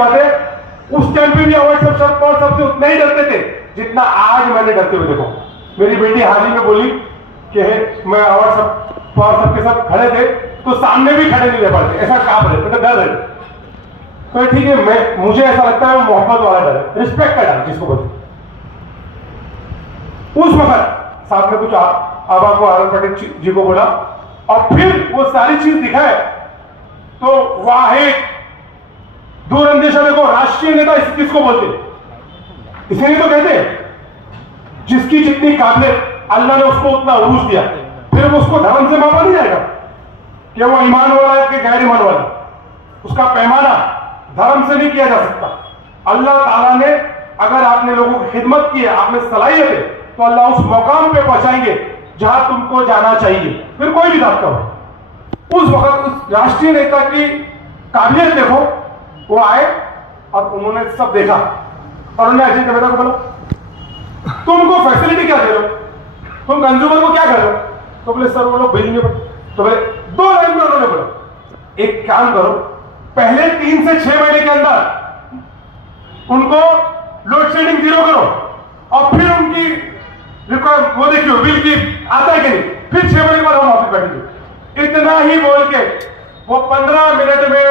बातें उस टाइम पे भी अवॉइड सब शरद पवार साहब से उतना ही डरते थे जितना आज मैंने डरते हुए देखो। मेरी बेटी हाल ही में बोली कि मैं अवॉइड सब पवार साहब के साथ खड़े थे तो सामने भी खड़े नहीं रह पाते, ऐसा कांप रहे, मतलब डर रहे। तो ठीक है, मुझे ऐसा लगता है मोहब्बत वाला डर है, रिस्पेक्ट का डर जिसको बोलते। उस वक्त साहब ने कुछ आबा को आनंद पटेल जी को बोला और फिर वो सारी चीज दिखाए तो वाहिद दूरअंदेशा देखो राष्ट्रीय नेता किसको बोलते, इसीलिए तो कहते जिसकी जितनी काबिलियत अल्लाह ने उसको उतना उरूज दिया, फिर उसको धर्म से मापा नहीं जाएगा कि वो ईमान वाला है कि गैर ईमान वाला। उसका पैमाना धर्म से नहीं किया जा सकता। अल्लाह ताला ने अगर आपने लोगों की खिदमत की है, आपने सलाहियत है, तो अल्लाह उस मुकाम पे पहुंचाएंगे जहां तुमको जाना चाहिए, फिर कोई भी दाता हो। उस वक्त उस राष्ट्रीय नेता की काबिलियत देखो, वो आए और उन्होंने सब देखा और उन्होंने अजीत कमेटा को बोला तुमको फैसिलिटी क्या दे रहे हो, तुम कंज्यूमर को क्या कर रहे हो? तो बोले सर वो लोग बिल नहीं पड़े। तो बोले 2 लाइन में उन्होंने बोला एक काम करो, पहले 3 से 6 महीने के अंदर उनको लोड शेडिंग 0 करो और फिर उनकी वो देखियो बिल की आता है कि नहीं, फिर 6 महीने बाद हम ऑफिस बैठेंगे। इतना ही बोल के वो 15 मिनट में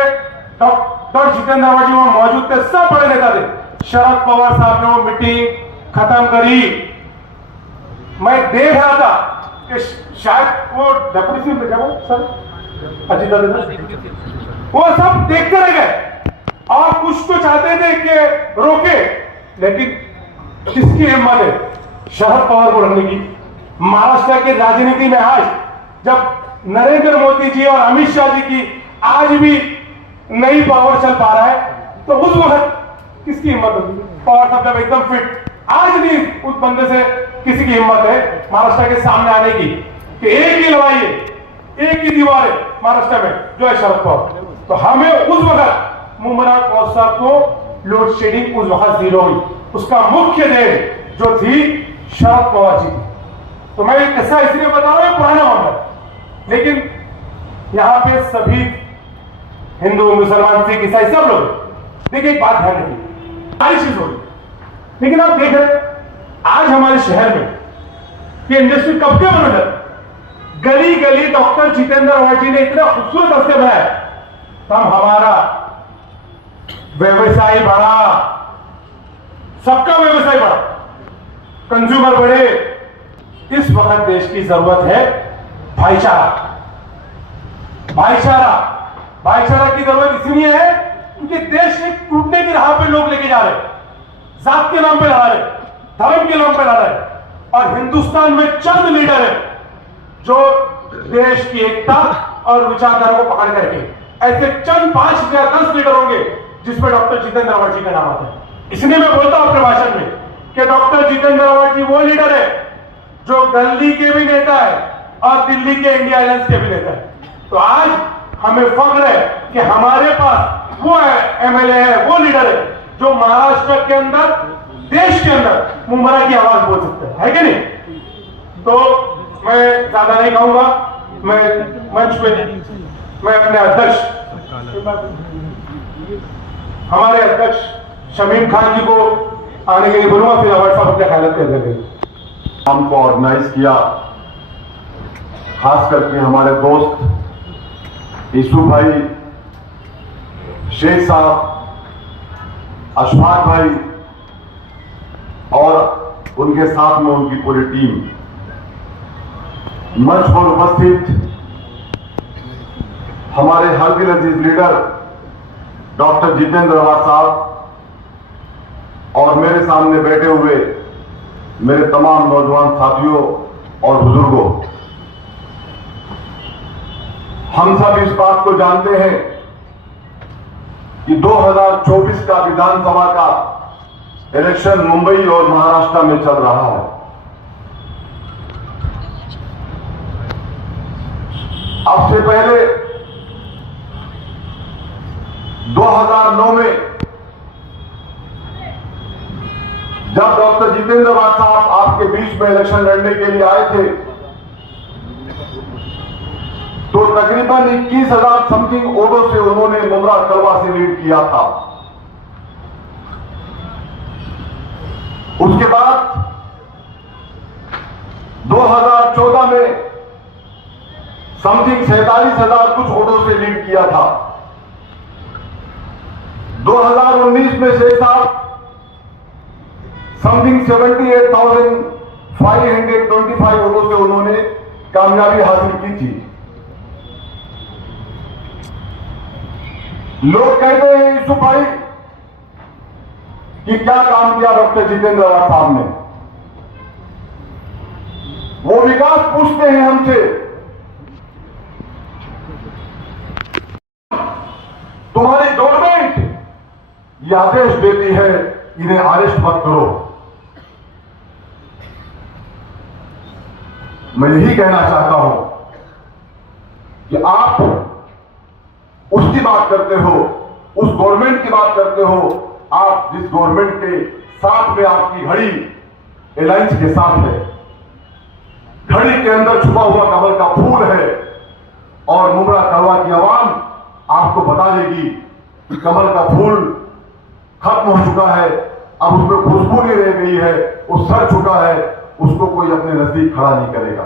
डॉक्टर जितेंद्र आवाजी वहां मौजूद थे, सब बड़े नेता थे। शरद पवार साहब ने वो मीटिंग खत्म करी। मैं देख रहा था कि शायद वो डेप्यूटी सीएम क्या वो सर अजीत वो सब देखते रह गए और कुछ तो चाहते थे कि रोके, लेकिन किसकी हिम्मत है शरद पवार को रखने की? महाराष्ट्र की राजनीति में आज जब नरेंद्र मोदी जी और अमित शाह जी की आज भी नई पावर चल पा रहा है, तो उस वक्त किसकी हिम्मत होगी? पवार साहब जब एकदम फिट, आज भी उस बंदे से किसी की हिम्मत है महाराष्ट्र के सामने आने की कि एक ही लड़ाई है, एक ही दीवार है महाराष्ट्र में जो है शरद पवार। तो हमें उस वक्त मुमरा कौशल को लोड शेडिंग उस वक्त 0 हुई, उसका मुख्य देन जो थी शरद पवार जी। तो मैं एक किस्सा इसलिए बता रहा हूं, पुराना मामला, लेकिन यहां पे सभी हिंदू मुसलमान सिख ईसाई सब लोग देखिए एक बात ध्यान रखिए, सारी चीज होगी, लेकिन आप देख रहे आज हमारे शहर में ये इंडस्ट्री कब के बना जाता, गली गली डॉक्टर जितेंद्र आवाजी ने इतना खूबसूरत रास्ते बनाया, तब हमारा व्यवसाय बढ़ा, सबका व्यवसाय बढ़ा, कंज्यूमर बढ़े। इस वक्त देश की जरूरत है भाईचारा। भाईचारा भाईचारा की जरूरत इसलिए है क्योंकि देश एक टूटने की राह पे लोग लेके जा रहे हैं, जात के नाम पे लड़ा रहे, धर्म के नाम पे लड़ा रहे, और हिंदुस्तान में चंद लीडर है जो देश की एकता और विचारधारा को पकड़ करके, ऐसे चंद 5 या 10 लीडर होंगे जिसमें डॉक्टर जितेंद्र आवाजी का नाम आता है। इसलिए मैं बोलता हूं अपने भाषण में कि डॉक्टर जितेंद्र आवाजी वो लीडर है जो दिल्ली के भी नेता है और दिल्ली के इंडिया अलायंस के भी नेता है। तो आज हमें फख्र है कि हमारे पास वो एमएलए है, वो लीडर है जो महाराष्ट्र के अंदर, देश के अंदर मुमरा की आवाज बोल सकते है कि नहीं? तो मैं ज्यादा नहीं कहूंगा, मैं मंच पे मैं अपने अध्यक्ष हमारे अध्यक्ष शमीम खान जी को आने के लिए बोलूंगा, फिर अवार्ड साहब अपने ख्याल कर देंगे। हमको ऑर्गेनाइज किया, खास करके हमारे दोस्त ईसू भाई, शेख साहब, अशफाक भाई और उनके साथ में उनकी पूरी टीम, मंच पर उपस्थित हमारे हल्की अजीज लीडर डॉक्टर जितेंद्र आवाज साहब और मेरे सामने बैठे हुए मेरे तमाम नौजवान साथियों और बुजुर्गों, हम सब इस बात को जानते हैं कि 2024 का विधानसभा का इलेक्शन मुंबई और महाराष्ट्र में चल रहा है। अब से पहले 2009 में जब डॉक्टर जितेंद्र आवाज साहब आपके बीच में इलेक्शन लड़ने के लिए आए थे, तो तकरीबन 21,000 समथिंग वोटों से उन्होंने मुमरा कलवा से लीड किया था। उसके बाद 2014 में समथिंग 47,000 कुछ वोटों से लीड किया था। 2019 में शेख साहब समथिंग 78,525 वोटों से उन्होंने कामयाबी हासिल की थी। लोग कहते हैं यूसुफ भाई कि क्या काम किया डॉक्टर जितेंद्र आवाज साहब ने, वो विकास पूछते हैं हमसे। तुम्हारी गवर्नमेंट यह आदेश देती है इन्हें अरेस्ट मत करो। मैं यही कहना चाहता हूं कि आप उसकी बात करते हो, उस गवर्नमेंट की बात करते हो, आप जिस गवर्नमेंट के साथ में आपकी घड़ी अलायंस के साथ है, घड़ी के अंदर छुपा हुआ कमल का फूल है और मुमरा कलवा की आवाम आपको बता देगी कि कमल का फूल खत्म हो चुका है, अब उसमें खुशबू नहीं रह गई है, वो सड़ चुका है, उसको कोई अपने नजदीक खड़ा नहीं करेगा।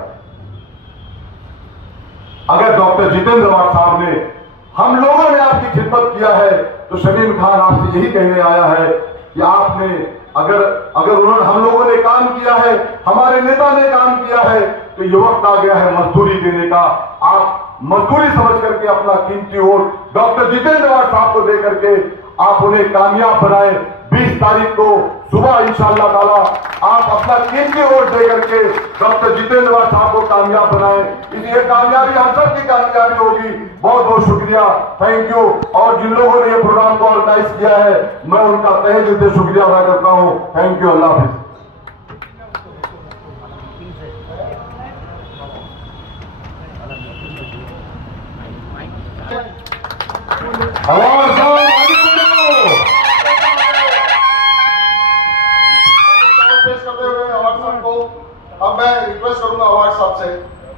अगर डॉक्टर जितेंद्र आवाज साहब ने, हम लोगों ने आपकी खिदमत किया है, तो शमीम खान आपसे यही कहने आया है कि आपने अगर उन्होंने, हम लोगों ने काम किया है, हमारे नेता ने काम किया है, तो ये वक्त आ गया है मजदूरी देने का। आप मजदूरी समझ करके अपना कीमती वोट डॉक्टर जितेंद्र आवाज साहब को दे करके आप उन्हें कामयाब बनाए। 20 तारीख को सुबह इंशाअल्लाह ताला आप अपना कीमती वोट दे करके डॉक्टर जितेंद्र आवाज साहब को कामयाब बनाए। इसलिए कामयाबी हम सब की कामयाबी होगी। बहुत बहुत शुक्रिया, थैंक यू। और जिन लोगों ने ये प्रोग्राम को ऑर्गेनाइज किया है, मैं उनका तहे दिल से शुक्रिया अदा करता हूं। थैंक यू, अल्लाह हाफिज। आवाज साहब आगे बढ़ो। पेश करते हुए अवार्ड साहब को अब मैं रिक्वेस्ट करूंगा अवार्ड साहब से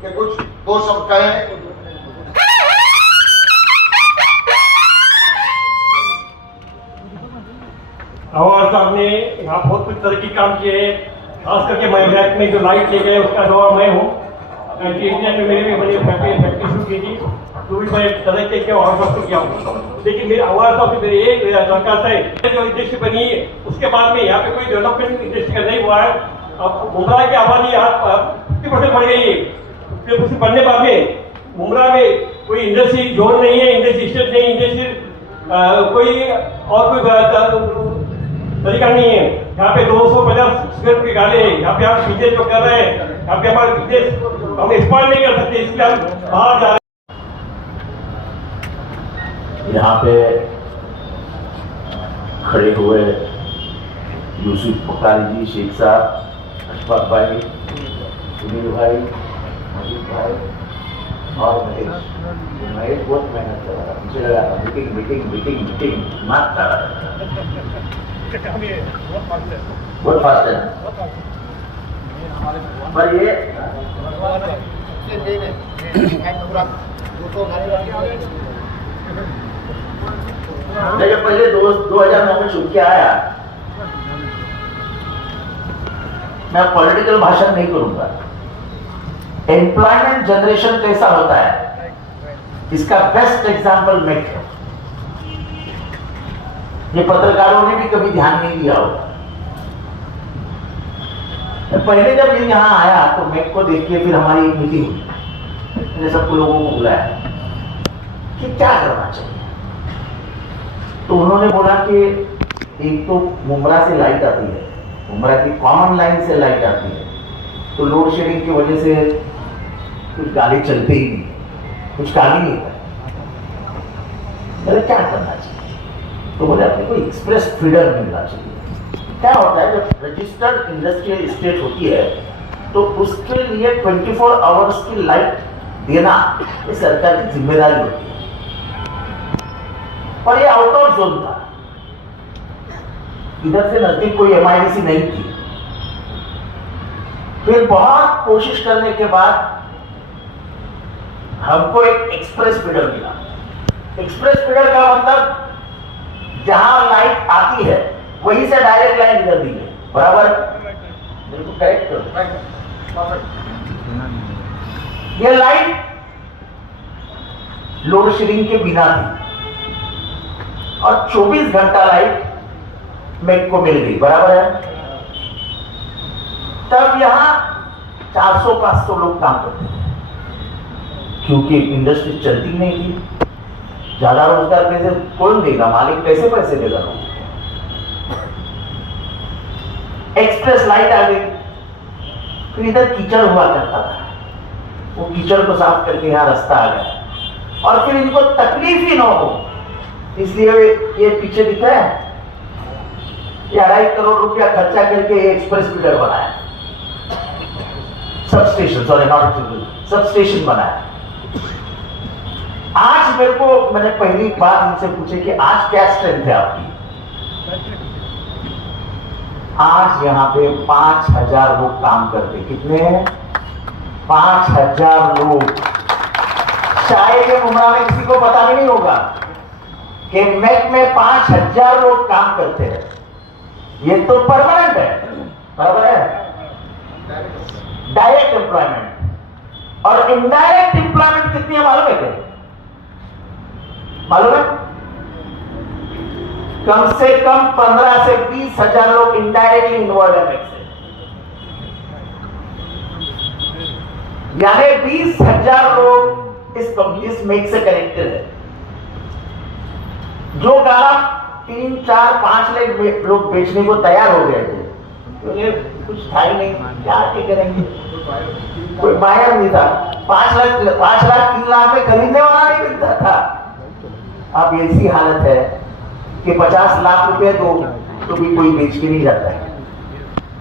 कि कुछ दो शब्द कहें। अवार्ड साहब ने यहाँ बहुत कुछ तरह की काम किए हैं, खास करके मैं बैक में जो लाइट ले गए उसका जवाब मैं हूँ। इंडिया में मेरे भी बड़ी फैक्ट्री शुरू की थी, तो भी मैं तरह के अवार्ड साहब को किया हूँ। लेकिन मेरे अवार्ड साहब से मेरे एक दरखास्त है, जो इंडस्ट्री बनी है उसके बाद में यहाँ पे कोई डेवलपमेंट इंडस्ट्री का नहीं हुआ है। अब मुमरा की आबादी यहाँ 50% बढ़ गई है, 50% बढ़ने के बाद में मुमरा में कोई इंडस्ट्री जोन नहीं है, इंडस्ट्री स्टेट नहीं, इंडस्ट्री कोई और कोई तरीका नहीं है। यहाँ पे 250 स्क्वायर फीट गाले हैं, यहाँ पे हम बिजनेस जो कर रहे हैं, यहाँ पे हमारा बिजनेस हम एक्सपांड नहीं कर सकते, इसलिए हम बाहर जा रहे हैं। यहाँ पे खड़े हुए यूसुफ बुखारी जी, शेख साहब, अशफाक भाई, सुनील भाई, मजीद भाई और महेश बहुत मेहनत कर रहा था, मुझे लगा था मीटिंग दिमाग कर रहा था, बहुत फास्ट है। पर ये मैं जब पहले 2009 में छुप के आया, मैं पॉलिटिकल भाषण नहीं करूंगा। एम्प्लॉयमेंट जनरेशन कैसा होता है इसका बेस्ट एग्जांपल मेक है। ये पत्रकारों ने भी कभी ध्यान नहीं दिया होगा। पहले जब ये यहाँ आया तो मेक को देख के फिर हमारी एक मीटिंग हुई, मैंने सबको लोगों को बुलाया कि क्या करना चाहिए। तो उन्होंने बोला कि एक तो मुमरा से लाइट आती है, मुमरा की कॉमन लाइन से लाइट आती है, तो लोड शेडिंग की वजह से कुछ गाड़ी चलते ही नहीं, कुछ काम ही नहीं होता। बोले क्या करना चाहिए, तो बोले अपने को एक्सप्रेस फीडर मिलना चाहिए। क्या होता है जब रजिस्टर्ड इंडस्ट्रियल स्टेट होती है तो उसके लिए 24 आवर्स की लाइट देना ये सरकार की जिम्मेदारी होती है। और ये आउट ऑफ जोन था, इधर से नजदीक कोई एमआईडीसी नहीं थी। फिर बहुत कोशिश करने के बाद हमको एक एक्सप्रेस फीडर मिला। एक्सप्रेस फीडर का मतलब जहां लाइट आती है वहीं से डायरेक्ट लाइन इधर दी है, बराबर, बिल्कुल करेक्ट करो। ये लाइट लोड शेडिंग के बिना थी और 24 घंटा लाइट मेक को मिल गई, बराबर है। तब यहां 400-500 लोग काम करते थे क्योंकि इंडस्ट्री चलती नहीं थी। ज्यादा रोजगार कैसे कौन देगा, मालिक कैसे पैसे देगा लोग। एक्सप्रेस लाइट आ गई, फिर इधर कीचड़ हुआ करता था, वो कीचड़ को साफ करके यहाँ रास्ता आ गया और फिर इनको तकलीफ ही ना हो इसलिए ये पीछे दिखा है, ये 2.5 करोड़ रुपया खर्चा करके एक्सप्रेस फीडर बनाया, sub station, sorry not sub station बनाया। आज मैंने पहली बात उनसे पूछी कि आज क्या स्ट्रेंथ है आपकी। आज यहाँ पे 5,000 लोग काम करते। कितने हैं? 5,000 लोग। शायद ये मुमरा में किसी को पता भी नहीं होगा कि मेक में 5,000 लोग काम करते हैं। ये तो परमानेंट है, बराबर है, डायरेक्ट एम्प्लॉयमेंट। और इनडायरेक्ट एम्प्लॉयमेंट कितनी है मालूम है? मालूम है? कम से कम 15 से 20,000 लोग इनडायरेक्टली इन्वॉल्व है मेक से, यानी 20,000 लोग इस मेक से कनेक्टेड है। जो गाड़ा 3, 4, 5 लाख लोग बेचने को तैयार हो गए थे, तो ये कुछ था ही नहीं, क्या आके करेंगे, कोई बायर नहीं था। 5 लाख 3 लाख में खरीदने वाला नहीं मिलता था। अब ऐसी हालत है कि 50 लाख रुपए दो तो भी कोई बेच के नहीं जाता है।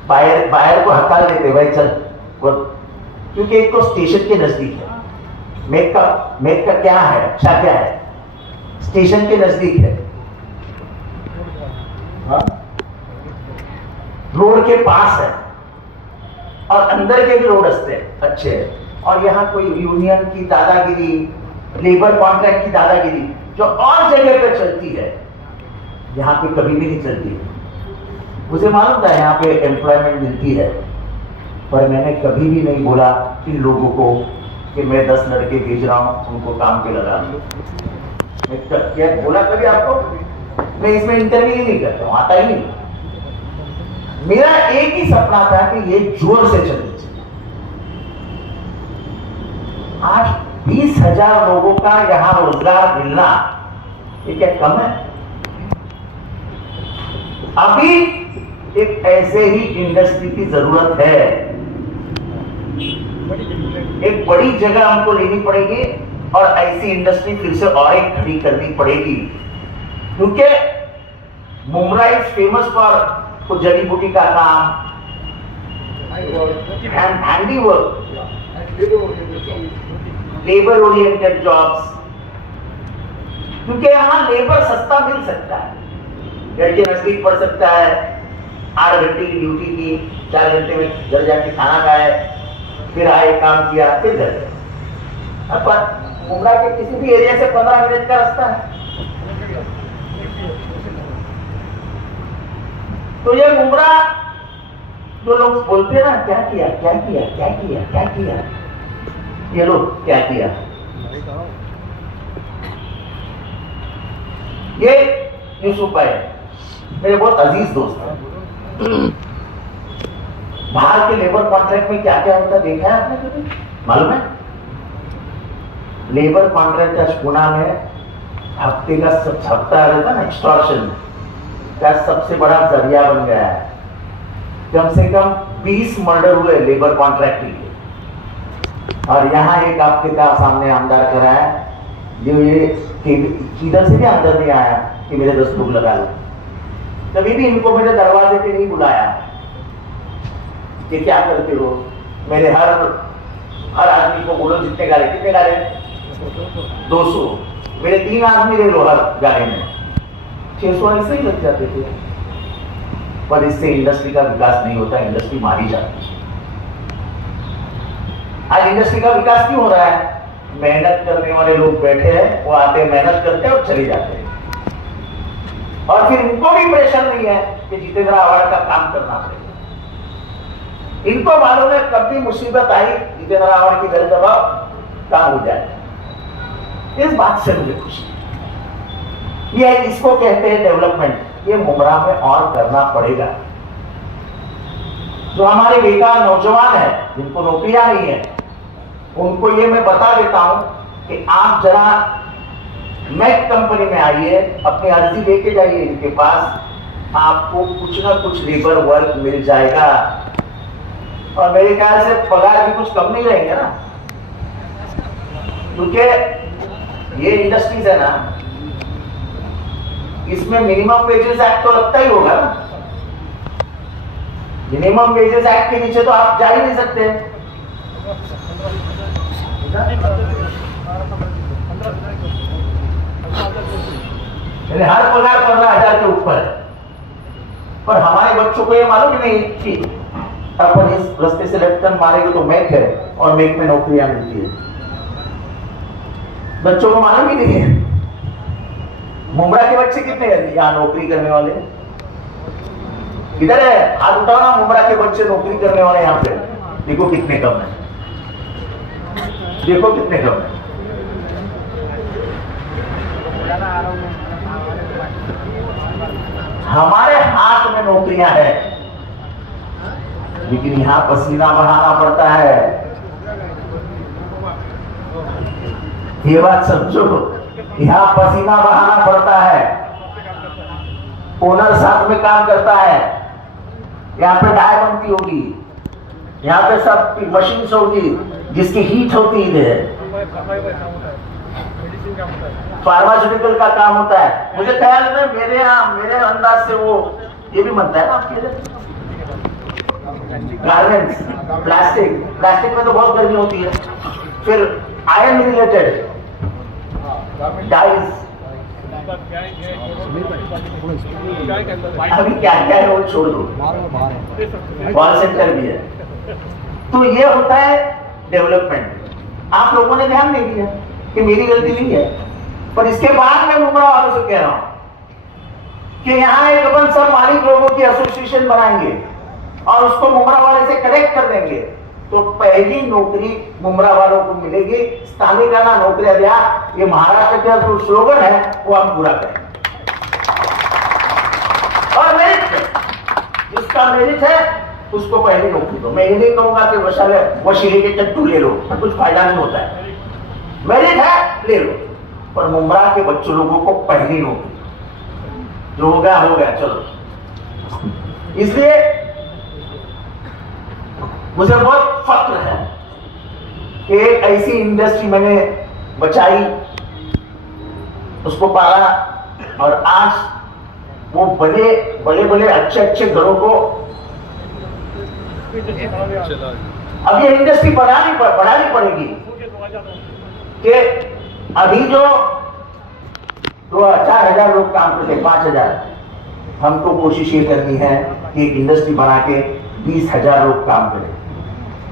बायर को हकार देते भाई चल, क्योंकि एक तो स्टेशन के नजदीक है। मेक का क्या है, अच्छा क्या है, स्टेशन के नजदीक है, रोड के पास है और अंदर के भी रोड अच्छे हैं। और यहाँ कोई यूनियन की दादागिरी, लेबर कॉन्ट्रैक्ट की दादागिरी जो और जगह पे चलती है, यहाँ पे कभी भी नहीं चलती है। मुझे मालूम था यहाँ पे एम्प्लॉयमेंट मिलती है, पर मैंने कभी भी नहीं बोला इन लोगों को कि मैं 10 लड़के भेज रहा हूँ उनको काम पे लगा दूं। मैं क्या बोला कभी आपको? मैं इसमें इंटरव्यू ही नहीं करता हूँ, आता ही नहीं। मेरा एक ही सपना था कि ये जोर से चलनी चाहिए। आज 20,000 लोगों का यहां रोजगार मिलना ये क्या कम है? अभी एक ऐसे ही इंडस्ट्री की जरूरत है। एक बड़ी जगह हमको लेनी पड़ेगी और ऐसी इंडस्ट्री फिर से और एक खड़ी करनी पड़ेगी, क्योंकि मुमरा इज फेमस फॉर जड़ी बूटी का काम, हैंडीवर्क, लेबर ओरिएंटेड जॉब्स, क्योंकि यहां लेबर सस्ता मिल सकता है, घर के नजदीक पड़ सकता है, 8 घंटे की ड्यूटी की, 4 घंटे में घर जाके खाना खाए, फिर आए काम किया, फिर घर गए। अब मुमरा के किसी भी एरिया से 15 मिनट का रास्ता है। तो ये मुमरा जो लोग बोलते हैं ना, क्या किया क्या किया क्या किया क्या किया, ये लोग क्या किया? ये यूसुफ भाई मेरे बहुत अजीज दोस्त हैं। बाहर के लेबर कॉन्ट्रैक्ट में क्या क्या होता देखा है आपने कभी? मालूम है? लेबर कॉन्ट्रैक्ट का पुणे में हफ्ते का हफ्ता रहता ना, एक्सटॉर्शन का सबसे बड़ा जरिया बन गया है। कम से कम 20 मर्डर हुए लेबर कॉन्ट्रैक्ट के। और यहाँ एक हफ्ते का सामने आमदार करा है, जो ये किधर से भी अंदर नहीं आया कि मेरे 10 लोग लगा लो। कभी भी इनको मेरे दरवाजे पे नहीं बुलाया कि क्या करते हो। मेरे हर आदमी को बोलो जितने गाले, कितने गाले? 200। मेरे 3 आदमी ले लो हर गाले में, 600 ऐसे ही लग जाते थे। पर इससे इंडस्ट्री का विकास नहीं होता, इंडस्ट्री मारी जाती है। आज इंडस्ट्री का विकास क्यों हो रहा है? मेहनत करने वाले लोग बैठे हैं, वो आते हैं, मेहनत करते हैं और चले जाते हैं। और फिर इनको भी प्रेशर नहीं है कि जितेंद्र आवाड़ का काम करना पड़ेगा। इनको मालूम है कब भी मुसीबत आई जितेंद्र आवाड़ की गल दबाव काम हो जाए। इस बात से मुझे खुशी है। ये इसको कहते हैं डेवलपमेंट। ये मुमरा में और करना पड़ेगा। जो हमारे बेकार नौजवान है जिनको नौकरियां नहीं है, उनको ये मैं बता देता हूं कि आप जरा मैक कंपनी में आइए, अपनी अर्जी लेके जाइए इनके पास, आपको कुछ ना कुछ लेबर वर्क मिल जाएगा। और मेरे ख्याल से पगार भी कुछ कम नहीं रहेंगे ना, क्योंकि ये इंडस्ट्रीज है ना, इसमें मिनिमम वेजेस एक्ट तो लगता ही होगा ना। मिनिमम वेजेस एक्ट के नीचे तो आप जा ही नहीं सकते। हर पगार 15,000 के ऊपर है। पर हमारे बच्चों को ये मालूम नहीं कि अपन इस रास्ते से लेफ्ट टर्न मारेंगे तो मैक है और मैक में नौकरियां मिलती है। बच्चों को मालूम ही नहीं है। मुमरा के बच्चे कितने हैं यहाँ नौकरी करने वाले? इधर है, हाथ उठाओ ना। मुमरा के बच्चे नौकरी करने वाले यहाँ पे देखो कितने कम है, देखो कितने कम है। हमारे हाथ में नौकरियां हैं, लेकिन यहां पसीना बहाना पड़ता है। ये बात समझो, यहां पसीना बहाना पड़ता है। ओनर साथ में काम करता है, यहाँ पे डाई बनती होगी, यहाँ पे सब मशीन्स होगी जिसकी हीट होती है, फार्मास्यूटिकल का काम होता है। मुझे ख्याल में मेरे अंदाज से वो ये भी बनता है ना आपके इधर गारमेंट्स, प्लास्टिक में तो बहुत गर्मी होती है। फिर आयरन रिलेटेड डाइस, अभी क्या क्या है वो छोड़ दो, कॉल सेंटर भी है। तो ये होता है डेवलपमेंट। आप लोगों ने ध्यान नहीं दिया कि मेरी गलती नहीं है, पर इसके बाद मैं मुमरा वालों से कह रहा हूं कि यहाँ एक अपन सब मालिक लोगों की एसोसिएशन बनाएंगे और उसको मुमरा वाले से कनेक्ट कर देंगे, तो पहली नौकरी मुमरा वालों को मिलेगी। स्थानिकाना नौकरियां दिया, ये महाराष्ट्र का जो स्लोगन है वो हम पूरा करें। और मेरिट, जिसका मेरिट है उसको पहली नौकरी दो। मैं ये नहीं कहूंगा कि वशीले के चट्टू ले लो, कुछ फायदा नहीं होता है। मेरिट है ले लो, पर मुमरा के बच्चों लोगों को पहली नौकरी, जो हो गया चलो। इसलिए मुझे बहुत फख्र है कि एक ऐसी इंडस्ट्री मैंने बचाई, उसको पाला, और आज वो बड़े अच्छे घरों को अब ये इंडस्ट्री बढ़ानी पड़ेगी। कि अभी जो 4,000 लोग काम करते, 5,000, हमको कोशिश ये करनी है कि एक इंडस्ट्री बना के 20,000 लोग काम करें।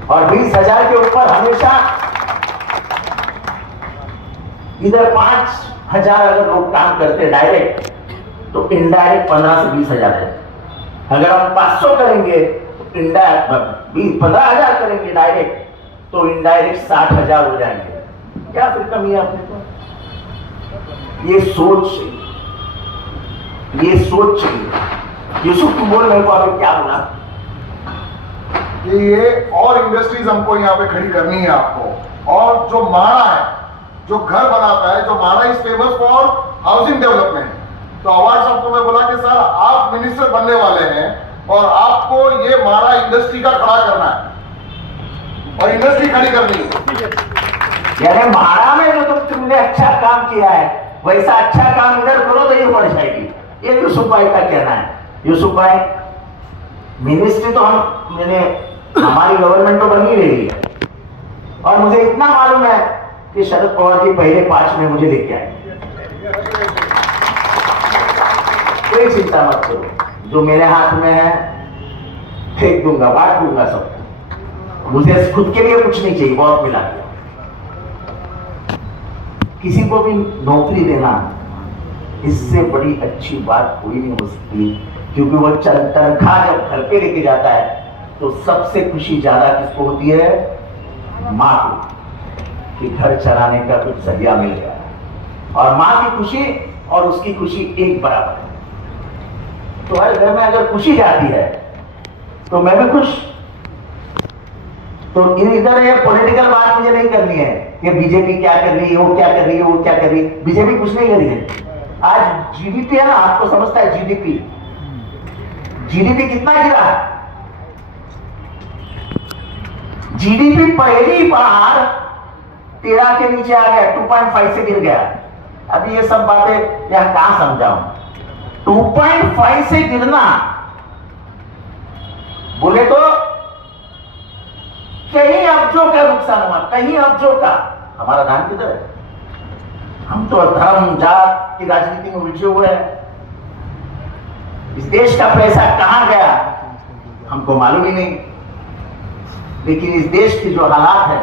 और 20,000 के ऊपर हमेशा इधर 5,000 अगर लोग काम करते डायरेक्ट, तो इनडायरेक्ट 15 से 20,000 है। अगर हम 500 करेंगे तो इनडायरेक्ट 15,000 करेंगे डायरेक्ट, तो इनडायरेक्ट 60,000 हो जाएंगे। क्या फिर कमी है अपने को? ये सोच चाहिए। यूसुफ तुम बोल मेरे को अभी क्या बोला कि ये और इंडस्ट्रीज हमको यहाँ पे खड़ी करनी है आपको। और जो माड़ा है, जो घर बनाता है, जो माड़ा is famous for housing development. तो अवार्ड साहब को मैं बोला कि सर आप मिनिस्टर बनने वाले हैं और आपको ये माड़ा इंडस्ट्री का खड़ा करना है और इंडस्ट्री खड़ी करनी है। यानी माड़ा में जो तुमने अच्छा काम किया है, वैसा अच्छा काम इधर करो तो ये बढ़ जाएगी। ये यूसुफ भाई का कहना है। यूसुफ भाई, मिनिस्ट्री तो हमारी गवर्नमेंट तो बन ही रही है, और मुझे इतना मालूम है कि शरद पवार जी पहले 5 में मुझे लेके आएंगे। कोई चिंता मत करो, जो मेरे हाथ में है फेंक दूंगा, बांट दूंगा सबको। मुझे खुद के लिए कुछ नहीं चाहिए, बहुत मिला दिया। किसी को भी नौकरी देना इससे बड़ी अच्छी बात कोई नहीं हो सकती, क्योंकि वो तनख्वाह जब घर पे लेके जाता है तो सबसे खुशी ज्यादा किसको होती है? माँ को, कि घर चलाने का कुछ जरिया मिल गया। और माँ की खुशी और उसकी खुशी एक बराबर है। तो हर घर में अगर खुशी जाती है तो मैं भी खुश। तो इधर ये पॉलिटिकल बात मुझे नहीं करनी है कि बीजेपी क्या कर रही है, वो क्या कर रही है, वो क्या कर रही है। बीजेपी कुछ नहीं कर रही है। आज जीडीपी है ना, आपको समझता है जीडीपी कितना गिरा है? जीडीपी पहली बार 13 के नीचे आ गया, 2.5 से गिर गया। अभी ये सब बातें यहां कहां समझाऊं? 2.5 से गिरना बोले तो कहीं अब्जों का नुकसान हुआ, कहीं अब्जों का। हमारा ध्यान किधर है? हम तो धर्म जात की राजनीति में उलझे हुए हैं। इस देश का पैसा कहां गया हमको मालूम ही नहीं। लेकिन इस देश के जो हालात है,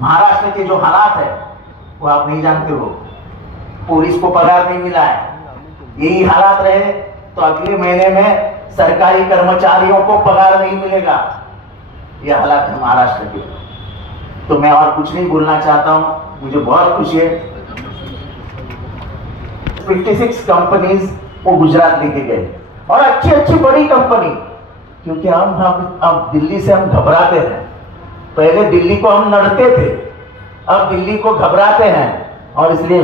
महाराष्ट्र के जो हालात है, वो आप नहीं जानते हो। पुलिस को पगार नहीं मिला है। यही हालात रहे तो अगले महीने में सरकारी कर्मचारियों को पगार नहीं मिलेगा। ये हालात है महाराष्ट्र के। तो मैं और कुछ नहीं बोलना चाहता हूं। मुझे बहुत खुशी है 56 कंपनीज वो गुजरात लेके गए, और अच्छी अच्छी बड़ी कंपनी। क्योंकि हम अब दिल्ली से हम घबराते हैं। पहले दिल्ली को हम लड़ते थे, अब दिल्ली को घबराते हैं। और इसलिए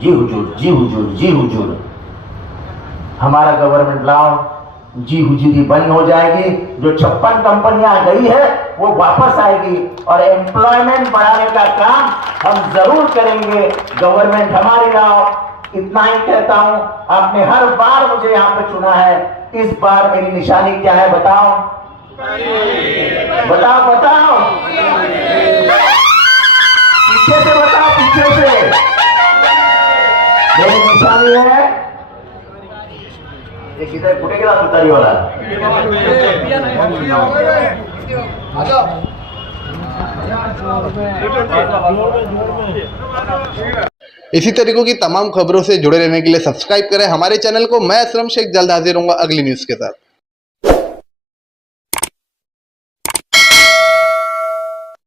जी हुजूर, जी हुजूर, जी हुजूर, हमारा गवर्नमेंट लाओ, जी हुजूरी बंद हो जाएगी। जो 56 कंपनियां गई है वो वापस आएगी, और एम्प्लॉयमेंट बढ़ाने का काम हम जरूर करेंगे। गवर्नमेंट हमारी लाओ। इतना ही कहता हूं। आपने हर बार मुझे यहां पे चुना है, इस बार मेरी निशानी क्या है बताओ? बताओ बताओ, पीछे से बताओ, पीछे से। मेरी निशानी है ये किधर फुटे गया तुतारी वाला। इसी तरीकों की तमाम खबरों से जुड़े रहने के लिए सब्सक्राइब करें हमारे चैनल को। मैं असलम शेख जल्द हाजिर होऊंगा अगली न्यूज़ के साथ।